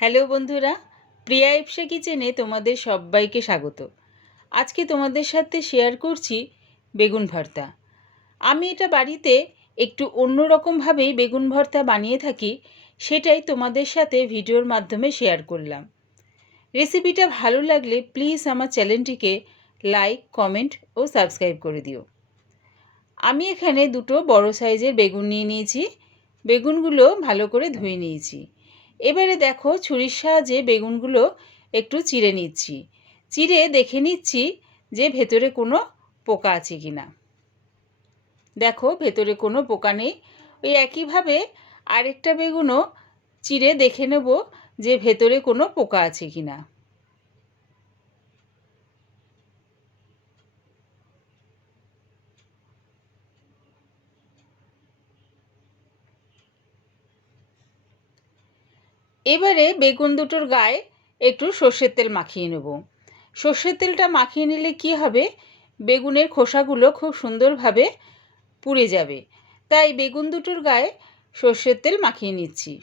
Hello বন্ধুরা, প্রিয়া ইপসা কিচেনে তোমাদের সবাইকে স্বাগত। আজকে তোমাদের সাথে শেয়ার করছি বেগুন ভর্তা। আমি এটা বাড়িতে একটু অন্যরকমভাবেই বেগুন ভর্তা বানিয়ে থাকি, সেটাই তোমাদের সাথে ভিডিওর মাধ্যমে শেয়ার করলাম। রেসিপিটা ভালো লাগলে প্লিজ আমার চ্যানেলটিকে লাইক, কমেন্ট ও সাবস্ক্রাইব করে দিও। আমি এখানে দুটো বড় সাইজের বেগুন নিয়ে নিয়েছি। বেগুনগুলো ভালো করে ধুয়ে নিয়েছি। এবারে দেখো, ছুরির সাহায্যে বেগুনগুলো একটু চিড়ে নিচ্ছি। চিড়ে দেখে নিচ্ছি যে ভেতরে কোনো পোকা আছে কি না। দেখো, ভেতরে কোনো পোকা নেই। ওই একইভাবে আরেকটা বেগুনও চিড়ে দেখে নেব যে ভেতরে কোনো পোকা আছে কি না। এবারে বেগুন দুটোর গায়ে একটু সর্ষের তেল মাখিয়ে নেব। সর্ষের তেলটা মাখিয়ে নিলে কি হবে, বেগুনের খোসাগুলো খুব সুন্দরভাবে পুড়ে যাবে। তাই বেগুন দুটোর গায়ে সর্ষের তেল মাখিয়ে নিচ্ছি।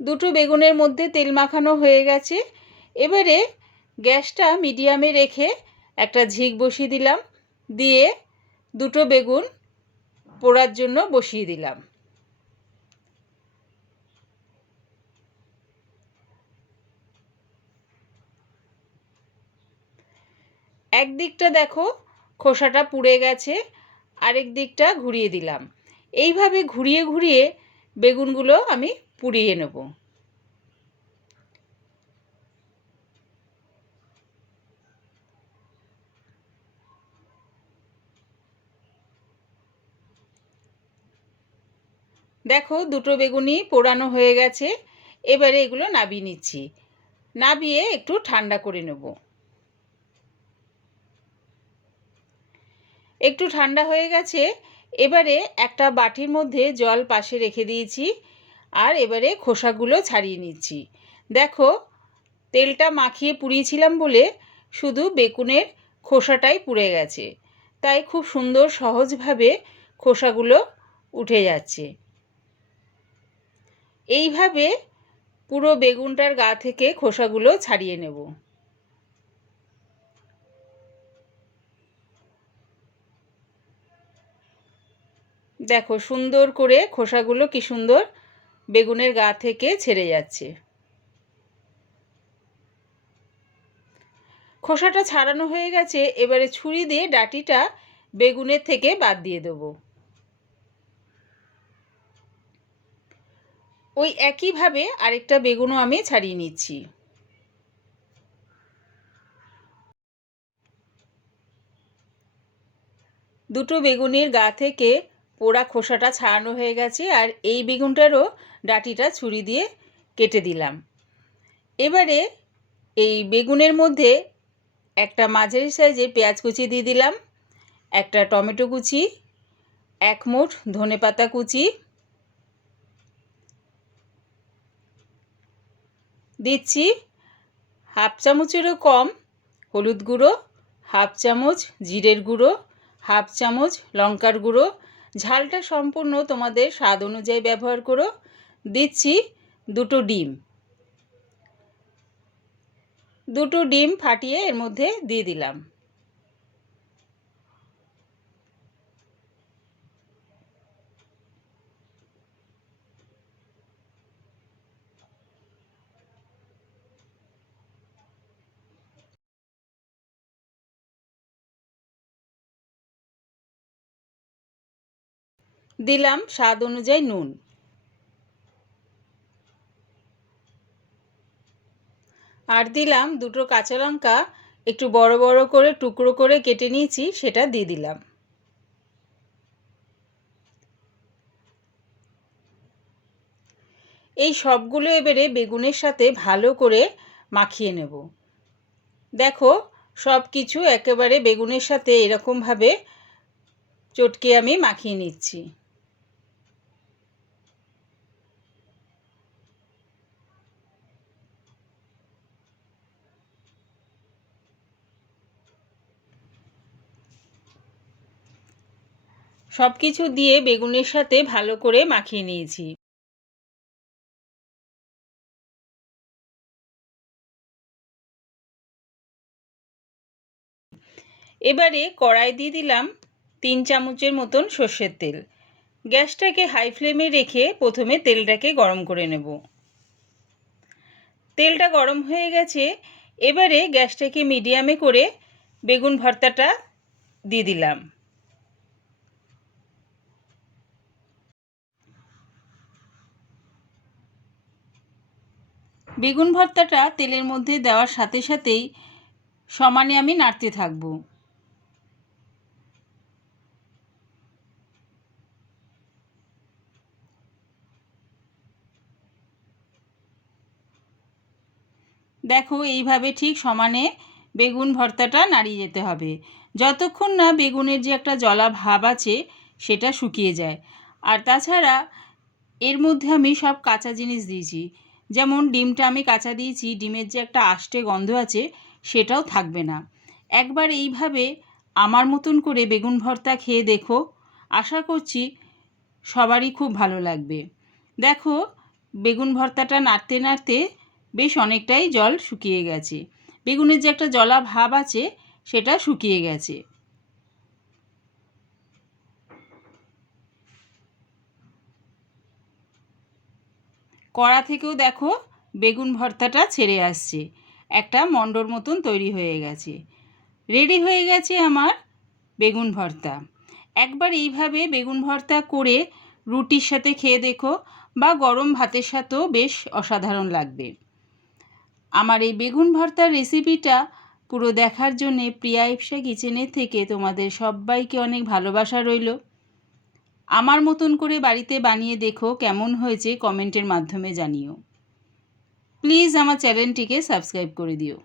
দুটো বেগুনের মধ্যে তেল মাখানো হয়ে গেছে। এবারে গ্যাসটা মিডিয়ামে রেখে একটা ঝিক বসিয়ে দিলাম, দিয়ে দুটো বেগুন পোড়ার জন্য বসিয়ে দিলাম। একদিকটা দেখো খোসাটা পুড়ে গেছে, আরেক দিকটা ঘুরিয়ে দিলাম। এইভাবে ঘুরিয়ে ঘুরিয়ে বেগুনগুলো আমি পুড়িয়ে নেব। দেখো, দুটো বেগুনই পোড়ানো হয়ে গেছে। এবারে এগুলো নাবিয়ে নিচ্ছি। নাবিয়ে একটু ঠান্ডা করে নেব। একটু ঠান্ডা হয়ে গেছে। এবারে একটা বাটির মধ্যে জল পাশে রেখে দিয়েছি, আর এবারে খোসাগুলো ছাড়িয়ে নিচ্ছি। দেখো, তেলটা মাখিয়ে পুড়িয়েছিলাম বলে শুধু বেগুনের খোসাটাই পুড়ে গেছে, তাই খুব সুন্দর সহজভাবে খোসাগুলো উঠে যাচ্ছে। এইভাবে পুরো বেগুনটার গা থেকে খোসাগুলো ছাড়িয়ে নেব। দেখো, সুন্দর করে খোসাগুলো কি সুন্দর বেগুনের গা থেকে ছেড়ে যাচ্ছে। খোসাটা ছাড়ানো হয়ে গেছে। এবারে ছুরি দিয়ে ডাঁটিটা বেগুনের থেকে বাদ দিয়ে দেবো। ওই একইভাবে আরেকটা বেগুনও আমি ছাড়িয়ে নিচ্ছি। দুটো বেগুনের গা থেকে পোড়া খোসাটা ছাড়ানো হয়ে গেছে, আর এই বেগুনটারও ডাঁটিটা ছুরি দিয়ে কেটে দিলাম। এবারে এই বেগুনের মধ্যে একটা মাঝারি সাইজে পেঁয়াজ কুচি দিয়ে দিলাম, একটা টমেটো কুচি, এক মুঠ ধনেপাতা কুচি দিচ্ছি, হাফ চামচেরও কম হলুদ গুঁড়ো, হাফ চামচ জিরের গুঁড়ো, হাফ চামচ লঙ্কার গুঁড়ো। ঝালটা সম্পূর্ণ তোমাদের স্বাদ অনুযায়ী ব্যবহার করো। দিচ্ছি দুটো ডিম। দুটো ডিম ফাটিয়ে এর মধ্যে দিয়ে দিলাম। দিলাম স্বাদ অনুযায়ী নুন। আর দিলাম দুটো কাঁচা লঙ্কা একটু বড় বড় করে টুকরো করে কেটে নিয়েছি, সেটা দিয়ে দিলাম। এই সবগুলো এবারে বেগুনের সাথে ভালো করে মাখিয়ে নেব। দেখো, সব কিছু একেবারে বেগুনের সাথে এরকমভাবে চটকে আমি মাখিয়ে নিচ্ছি। সব কিছু দিয়ে বেগুনের সাথে ভালো করে মাখিয়ে নিয়েছি। এবারে কড়াই দিয়ে দিলাম 3 চামচের মতন সর্ষের তেল। গ্যাসটাকে হাই ফ্লেমে রেখে প্রথমে তেলটাকে গরম করে নেব। তেলটা গরম হয়ে গেছে, এবারে গ্যাসটাকে মিডিয়ামে করে বেগুন ভর্তাটা দিয়ে দিলাম। বেগুন ভর্তাটা তেলের মধ্যে দেওয়ার সাথে সাথেই সমানে আমি নাড়তে থাকব। দেখো এইভাবে ঠিক সমানে বেগুন ভর্তাটা নাড়িয়ে যেতে হবে, যতক্ষণ না বেগুনের যে একটা জলা ভাব আছে সেটা শুকিয়ে যায়। আর তাছাড়া এর মধ্যে আমি সব কাঁচা জিনিস দিয়েছি, যেমন ডিমটা আমি কাঁচা দিয়েছি, ডিমের যে একটা আষ্টে গন্ধ আছে সেটাও থাকবে না। একবার এইভাবে আমার মতন করে বেগুন ভর্তা খেয়ে দেখো, আশা করছি সবারই খুব ভালো লাগবে। দেখো বেগুন ভর্তাটা নাড়তে নাড়তে বেশ অনেকটাই জল শুকিয়ে গেছে, বেগুনের যে একটা জলা ভাব আছে সেটা শুকিয়ে গেছে। কড়া থেকেও দেখো বেগুন ভর্তাটা ছেড়ে আসছে, একটা মণ্ডর মতন তৈরি হয়ে গেছে। রেডি হয়ে গেছে আমার বেগুন ভর্তা। একবার এইভাবে বেগুন ভর্তা করে রুটির সাথে খেয়ে দেখো, বা গরম ভাতের সাথেও বেশ অসাধারণ লাগবে। আমার এই বেগুন ভর্তার রেসিপিটা পুরো দেখার জন্যে প্রিয়া ইপসা কিচেনের থেকে তোমাদের সবাইকে অনেক ভালোবাসা রইল। আমার মতন করে বাড়িতে বানিয়ে দেখো, কেমন হয়েছে কমেন্টের মাধ্যমে জানিও। প্লিজ আমার চ্যানেলটিকে সাবস্ক্রাইব করে দিও।